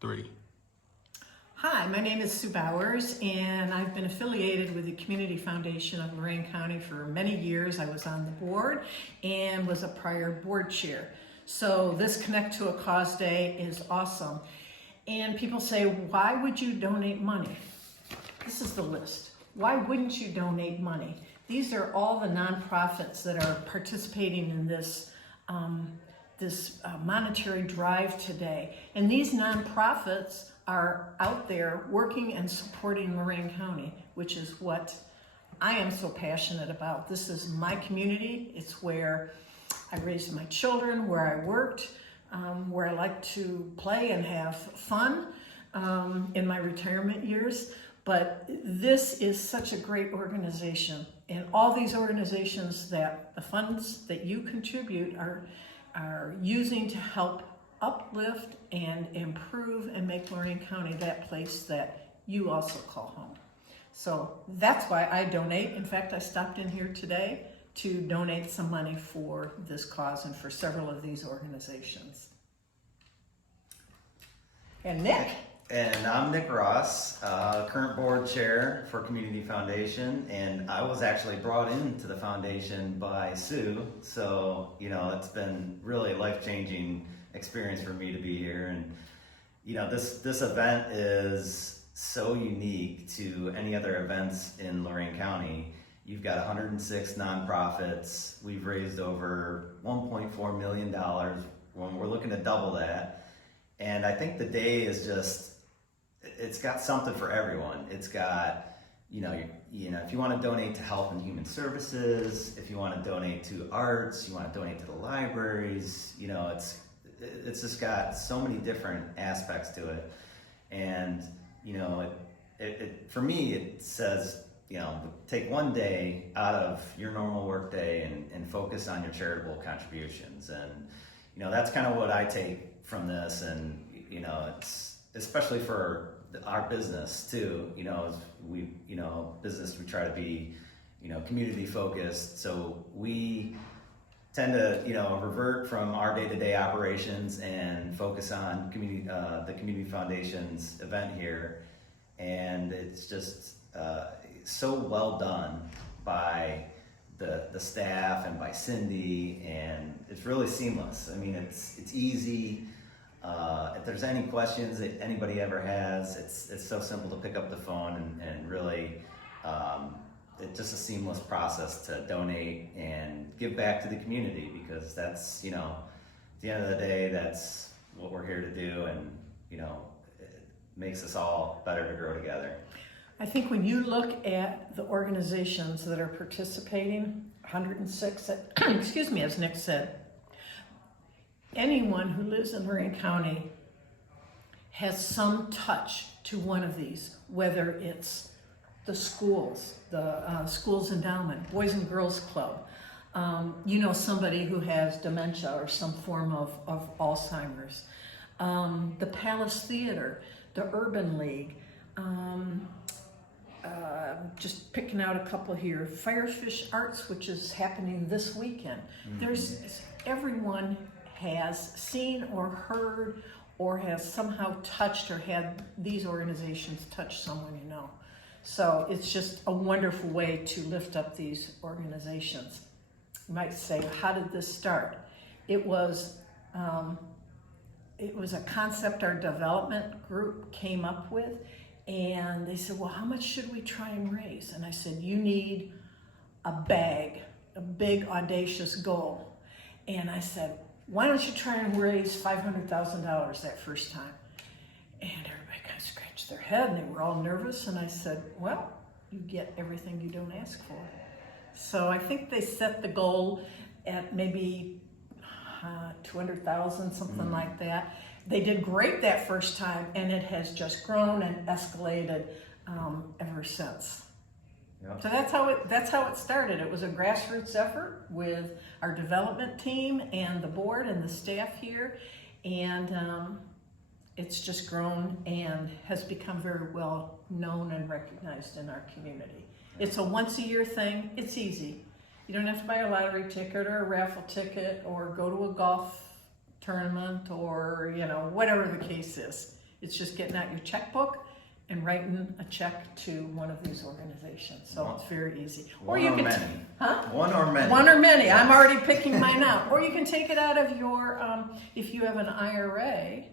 3. Hi, my name is Sue Bowers, and I've been affiliated with the Community Foundation of Lorain County for many years. I was on the board and was a prior board chair. So this Connect to a Cause Day is awesome. And people say, why would you donate money? This is the list. Why wouldn't you donate money? These are all the nonprofits that are participating in this monetary drive today. And these nonprofits are out there working and supporting Lorain County, which is what I am so passionate about. This is my community. It's where I raised my children, where I worked, where I like to play and have fun in my retirement years. But this is such a great organization, and all these organizations that the funds that you contribute are using to help uplift and improve and make Lorain County that place that you also call home. So that's why I donate. In fact, I stopped in here today to donate some money for this cause and for several of these organizations. And Nick. And I'm Nick Ross, current board chair for Community Foundation, and I was actually brought into the foundation by Sue, so it's been really a life-changing experience for me to be here. And this event is so unique to any other events in Lorain County. You've got 106 nonprofits. We've raised over $1.4 million. When we're looking to double that, and I think the day is it's got something for everyone. It's got, if you want to donate to health and human services, if you want to donate to arts, you want to donate to the libraries, it's just got so many different aspects to it. And, for me, it says, take one day out of your normal work day and focus on your charitable contributions. And, that's kind of what I take from this. And, it's especially for our business too, as we try to be, community focused. So we tend to, revert from our day-to-day operations and focus on the Community Foundation's event here. And it's just so well done by the staff and by Cindy, and it's really seamless. I mean, it's easy. If there's any questions that anybody ever has, it's so simple to pick up the phone and really, it's just a seamless process to donate and give back to the community, because that's, at the end of the day, that's what we're here to do, and, it makes us all better to grow together. I think when you look at the organizations that are participating, 106, excuse me, as Nick said, anyone who lives in Lorain County has some touch to one of these, whether it's the schools, the Schools Endowment, Boys and Girls Club, somebody who has dementia or some form of Alzheimer's, the Palace Theater, the Urban League, just picking out a couple here, Firefish Arts, which is happening this weekend. Mm-hmm. Everyone has seen or heard or has somehow touched or had these organizations touch someone you know. So it's just a wonderful way to lift up these organizations. You might say, how did this start? It was a concept our development group came up with, and they said, well, how much should we try and raise? And I said, you need a big audacious goal. And I said, why don't you try and raise $500,000 that first time? And everybody kind of scratched their head, and they were all nervous. And I said, well, you get everything you don't ask for. So I think they set the goal at maybe 200,000, something like that. They did great that first time, and it has just grown and escalated ever since. Yep. So that's how it started. It was a grassroots effort with our development team and the board and the staff here, and it's just grown and has become very well known and recognized in our community. It's a once-a-year thing. It's easy. You don't have to buy a lottery ticket or a raffle ticket or go to a golf tournament or whatever the case is. It's just getting out your checkbook and writing a check to one of these organizations. So it's very easy. One or many. One or many. One or many. I'm already picking mine out. Or you can take it out of your, if you have an IRA,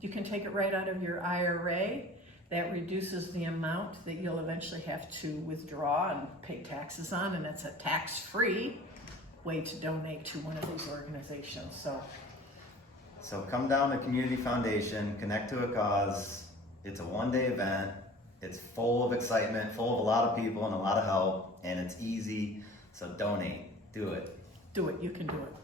you can take it right out of your IRA. That reduces the amount that you'll eventually have to withdraw and pay taxes on, and it's a tax-free way to donate to one of these organizations. So come down to Community Foundation, connect to a cause. It's a one-day event. It's full of excitement, full of a lot of people and a lot of help, and it's easy. So donate. Do it. Do it. You can do it.